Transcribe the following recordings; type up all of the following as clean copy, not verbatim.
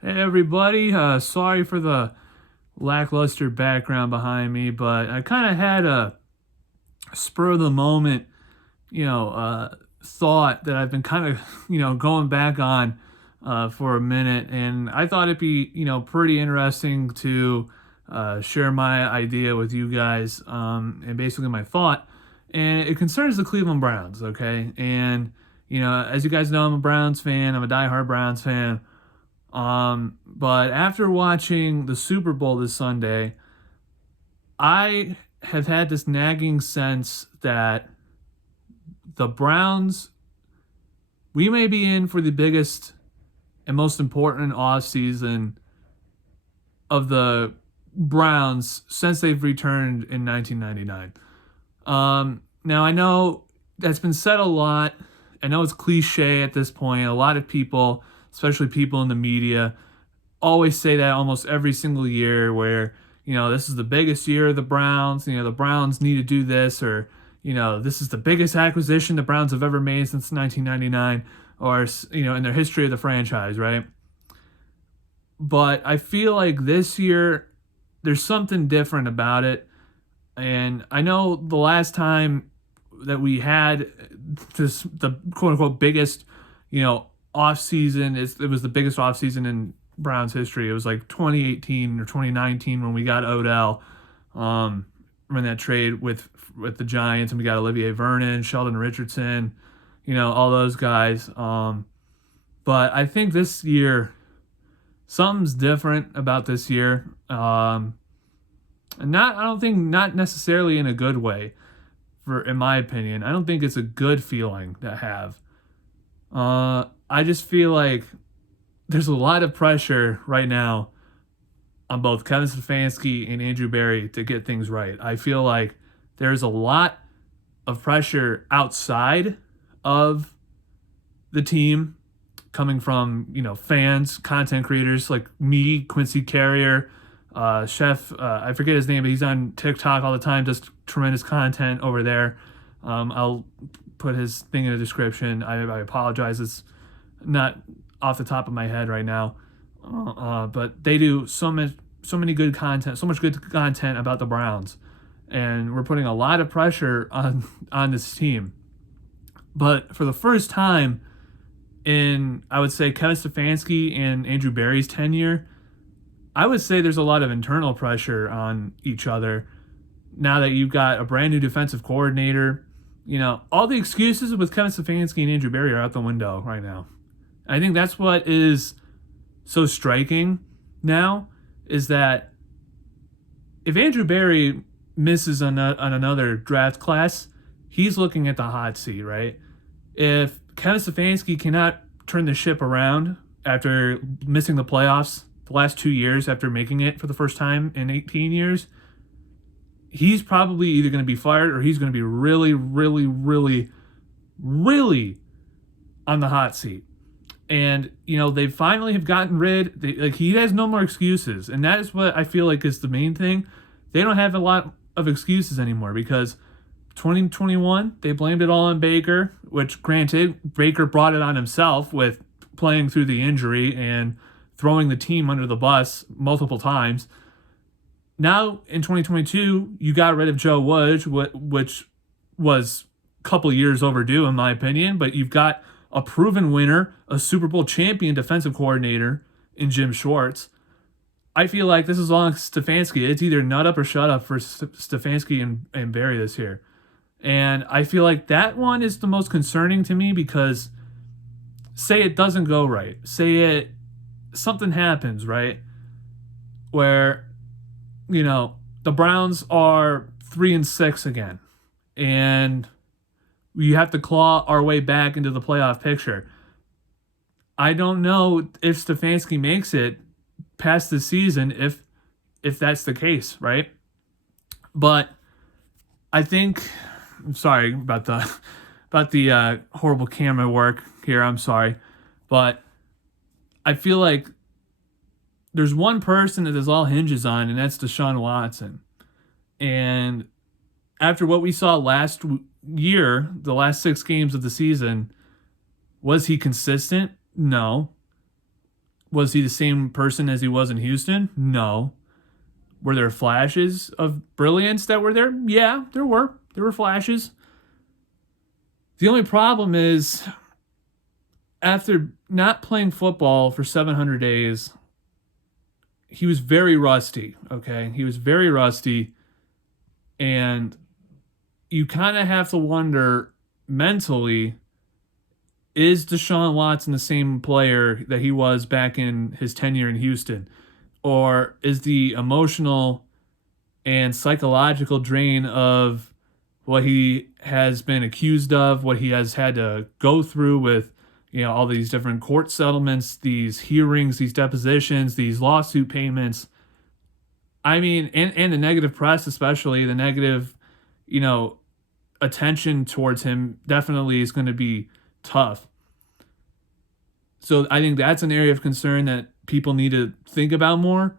Hey everybody, sorry for the lackluster background behind me, but I kind of had a spur of the moment, thought that I've been kind of, going back on for a minute, and I thought it'd be, pretty interesting to share my idea with you guys, and basically my thought, and it concerns the Cleveland Browns, okay? And as you guys know, I'm a Browns fan. I'm a diehard Browns fan. But after watching the Super Bowl this Sunday, I have had this nagging sense that the Browns, we may be in for the biggest and most important offseason of the Browns since they've returned in 1999. Now, I know that's been said a lot. I know it's cliche at this point. A lot of people, especially people in the media, always say that almost every single year where, this is the biggest year of the Browns. The Browns need to do this, or, this is the biggest acquisition the Browns have ever made since 1999, or, in their history of the franchise, right? But I feel like this year there's something different about it. And I know the last time that we had the quote unquote biggest, off season, it was the biggest off season in Browns history. It was like 2018 or 2019 when we got Odell, in that trade with the Giants, and we got Olivier Vernon, Sheldon Richardson, all those guys. But I think this year something's different about this year. And I don't think, not necessarily in a good way, in my opinion. I don't think it's a good feeling to have. I just feel like there's a lot of pressure right now on both Kevin Stefanski and Andrew Berry to get things right. I feel like there's a lot of pressure outside of the team coming from, fans, content creators like me, Quincy Carrier, Chef, I forget his name, but he's on TikTok all the time, does tremendous content over there. I'll put his thing in the description. I apologize, it's not off the top of my head right now. But they do so many good content, so much good content about the Browns, and we're putting a lot of pressure on this team. But for the first time in, I would say, Kevin Stefanski and Andrew Berry's tenure, I would say there's a lot of internal pressure on each other. Now that you've got a brand new defensive coordinator, all the excuses with Kevin Stefanski and Andrew Berry are out the window right now. I think that's what is so striking now, is that if Andrew Berry misses on another draft class, he's looking at the hot seat, right? If Kevin Stefanski cannot turn the ship around after missing the playoffs the last 2 years after making it for the first time in 18 years, he's probably either going to be fired or he's going to be really, really, really, really on the hot seat. And, they finally have gotten he has no more excuses. And that is what I feel like is the main thing. They don't have a lot of excuses anymore, because 2021, they blamed it all on Baker, which, granted, Baker brought it on himself with playing through the injury and throwing the team under the bus multiple times. Now, in 2022, you got rid of Joe Woods, which was a couple years overdue, in my opinion, but you've got a proven winner, a Super Bowl champion defensive coordinator in Jim Schwartz. I feel like this is all Stefanski. It's either nut up or shut up for Stefanski and Berry this year. And I feel like that one is the most concerning to me, because say it doesn't go right. Something happens, right? Where, the Browns are 3-6 again, and we have to claw our way back into the playoff picture. I don't know if Stefanski makes it past the season if that's the case, right? But I think, I'm sorry about the horrible camera work here. I'm sorry, but I feel like there's one person that this all hinges on, and that's Deshaun Watson. And after what we saw last year, the last 6 games of the season, was he consistent? No. Was he the same person as he was in Houston? No. Were there flashes of brilliance that were there? Yeah, there were. There were flashes. The only problem is, after not playing football for 700 days, he was very rusty, okay? He was very rusty, and you kind of have to wonder mentally, is Deshaun Watson the same player that he was back in his tenure in Houston? Or is the emotional and psychological drain of what he has been accused of, what he has had to go through with, all these different court settlements, these hearings, these depositions, these lawsuit payments. I mean, and the negative press, especially the negative, attention towards him definitely is going to be tough. So I think that's an area of concern that people need to think about more.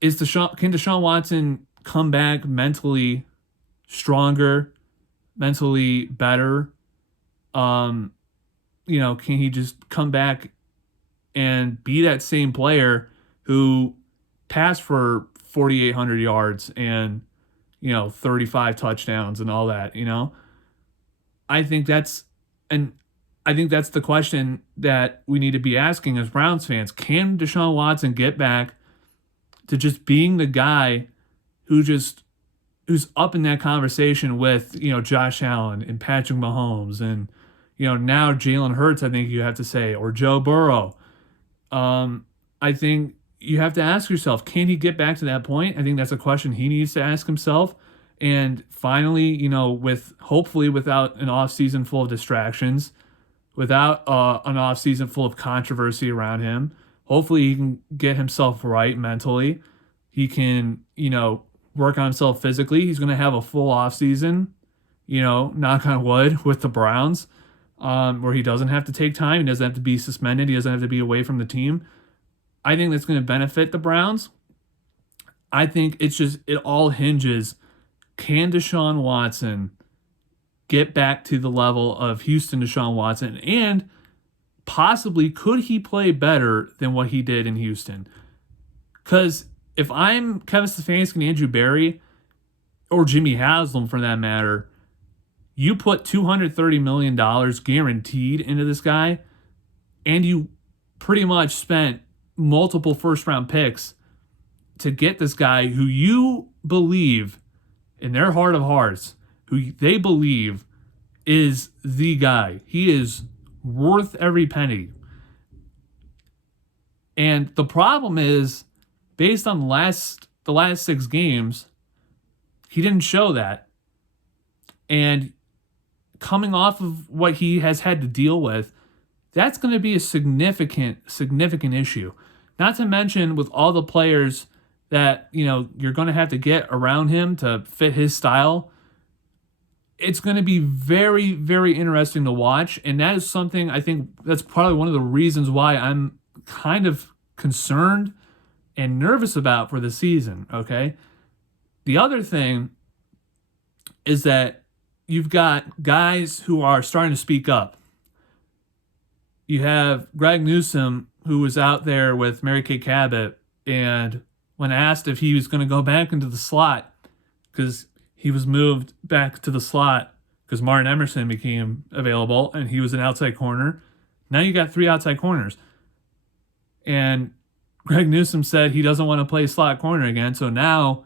Can Deshaun Watson come back mentally stronger, mentally better? Can he just come back and be that same player who passed for 4,800 yards and 35 touchdowns and all that? I think that's the question that we need to be asking as Browns fans. Can Deshaun Watson get back to just being the guy who's up in that conversation with, Josh Allen and Patrick Mahomes and, now Jalen Hurts, I think you have to say, or Joe Burrow. I think you have to ask yourself, can he get back to that point? I think that's a question he needs to ask himself. And finally, hopefully without an offseason full of distractions, without an offseason full of controversy around him, hopefully he can get himself right mentally. He can, work on himself physically. He's going to have a full offseason, knock on wood, with the Browns, where he doesn't have to take time. He doesn't have to be suspended. He doesn't have to be away from the team. I think that's going to benefit the Browns. I think it all hinges. Can Deshaun Watson get back to the level of Houston Deshaun Watson? And possibly, could he play better than what he did in Houston? Because if I'm Kevin Stefanski and Andrew Berry, or Jimmy Haslam for that matter, you put $230 million guaranteed into this guy, and you pretty much spent multiple first-round picks to get this guy who you believe, in their heart of hearts, who they believe is the guy. He is worth every penny. And the problem is, based on the last 6 games, he didn't show that. And coming off of what he has had to deal with, that's going to be a significant issue. Not to mention with all the players that, you're going to have to get around him to fit his style. It's going to be very, very interesting to watch. And that is something, I think that's probably one of the reasons why I'm kind of concerned and nervous about for the season, okay? The other thing is that you've got guys who are starting to speak up. You have Greg Newsome, who was out there with Mary Kay Cabot, and when asked if he was going to go back into the slot, because he was moved back to the slot because Martin Emerson became available and he was an outside corner. Now you got 3 outside corners. And Greg Newsome said he doesn't want to play slot corner again. So now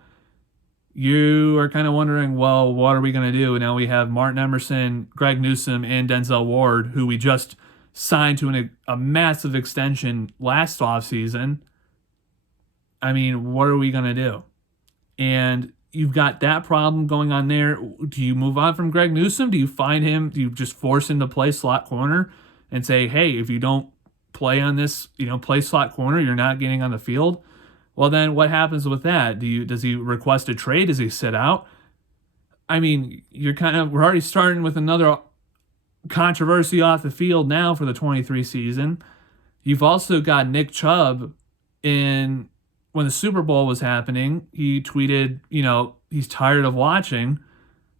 you are kind of wondering, well, what are we going to do? Now we have Martin Emerson, Greg Newsome, and Denzel Ward, who we just signed to a massive extension last offseason. I mean, what are we going to do? And you've got that problem going on there. Do you move on from Greg Newsome? Do you find him? Do you just force him to play slot corner and say, hey, if you don't play on this, play slot corner, you're not getting on the field? Well, then what happens with that? Does he request a trade? Does he sit out? I mean, we're already starting with another controversy off the field now for the 23 season. You've also got Nick Chubb when the Super Bowl was happening, he tweeted, he's tired of watching.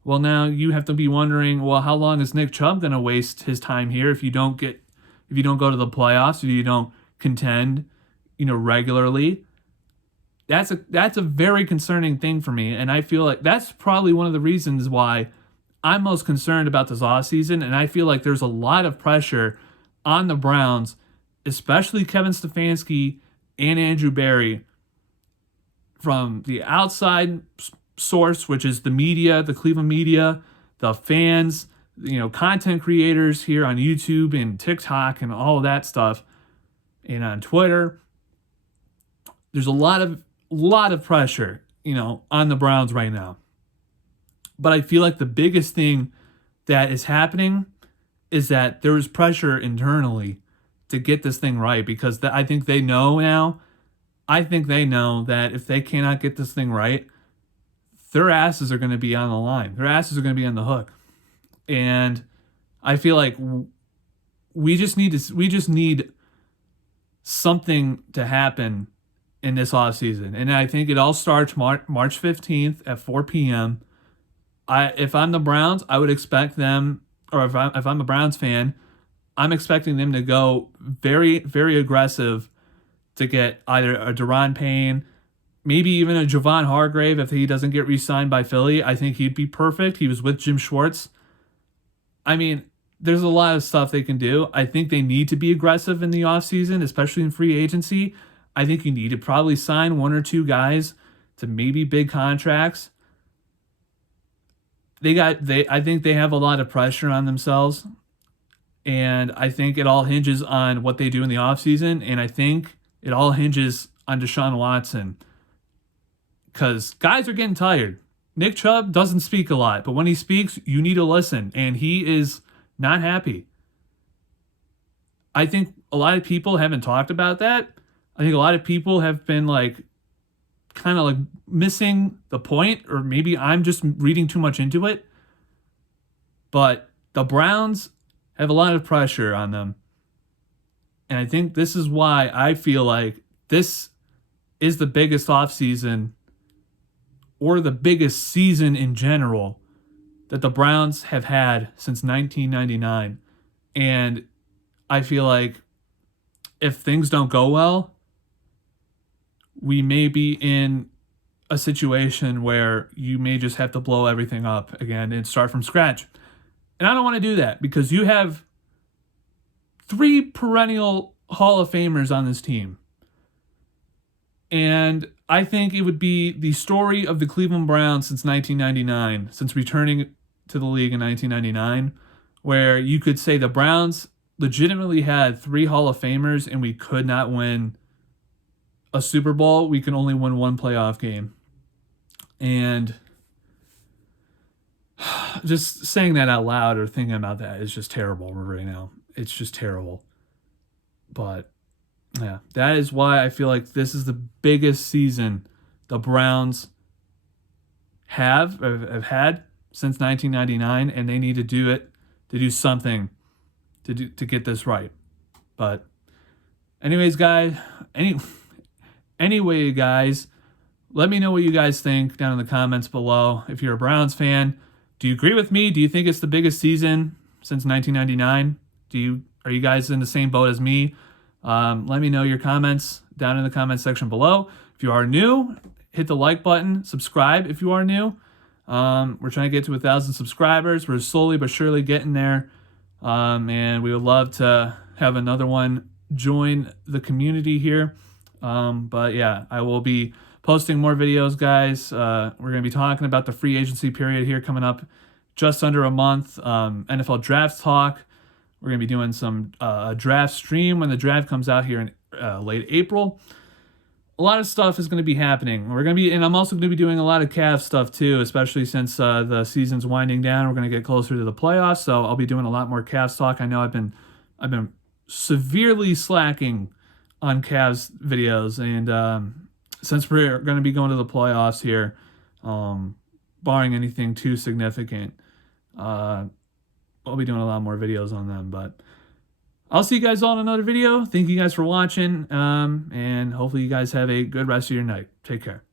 Well, now you have to be wondering, well, how long is Nick Chubb going to waste his time here if you don't go to the playoffs, if you don't contend, regularly. That's a very concerning thing for me, and I feel like that's probably one of the reasons why I'm most concerned about this offseason, and I feel like there's a lot of pressure on the Browns, especially Kevin Stefanski and Andrew Berry, from the outside source, which is the media, the Cleveland media, the fans, content creators here on YouTube and TikTok and all of that stuff, and on Twitter. There's a lot of pressure, on the Browns right now. But I feel like the biggest thing that is happening is that there is pressure internally to get this thing right, because I think they know now. I think they know that if they cannot get this thing right, their asses are going to be on the line. Their asses are going to be on the hook. And I feel like we just need something to happen in this offseason. And I think it all starts March 15th at 4 p.m. If I'm the Browns, I would expect them, or if I'm a Browns fan, I'm expecting them to go very, very aggressive to get either a Daron Payne, maybe even a Javon Hargrave if he doesn't get re-signed by Philly. I think he'd be perfect. He was with Jim Schwartz. I mean, there's a lot of stuff they can do. I think they need to be aggressive in the offseason, especially in free agency. I think you need to probably sign one or two guys to maybe big contracts. I think they have a lot of pressure on themselves. And I think it all hinges on what they do in the offseason. And I think it all hinges on Deshaun Watson. Because guys are getting tired. Nick Chubb doesn't speak a lot, but when he speaks, you need to listen. And he is not happy. I think a lot of people haven't talked about that. I think a lot of people have been kind of missing the point, or maybe I'm just reading too much into it. But the Browns have a lot of pressure on them. And I think this is why I feel like this is the biggest offseason, or the biggest season in general, that the Browns have had since 1999. And I feel like if things don't go well, we may be in a situation where you may just have to blow everything up again and start from scratch. And I don't want to do that, because you have 3 perennial Hall of Famers on this team. And I think it would be the story of the Cleveland Browns since 1999, since returning to the league in 1999, where you could say the Browns legitimately had 3 Hall of Famers and we could not win a Super Bowl. We can only win 1 playoff game. And just saying that out loud or thinking about that is just terrible right now. It's just terrible. But yeah, that is why I feel like this is the biggest season the Browns have had since 1999, and they need to do something to get this right. But anyways, guys, anyway, guys, let me know what you guys think down in the comments below. If you're a Browns fan, do you agree with me? Do you think it's the biggest season since 1999? Are you guys in the same boat as me? Let me know your comments down in the comments section below. If you are new, hit the like button. Subscribe if you are new. We're trying to get to 1,000 subscribers. We're slowly but surely getting there. And we would love to have another one join the community here. But yeah, I will be posting more videos, guys. We're going to be talking about the free agency period here coming up just under a month. NFL draft talk. We're going to be doing some draft stream when the draft comes out here in late April. A lot of stuff is going to be happening. And I'm also going to be doing a lot of Cavs stuff too, especially since the season's winding down. We're going to get closer to the playoffs, so I'll be doing a lot more Cavs talk. I know I've been severely slacking on Cavs videos, and since we're going to be going to the playoffs here, barring anything too significant, I'll be doing a lot more videos on them. But I'll see you guys all in another video. Thank you guys for watching, and hopefully you guys have a good rest of your night. Take care.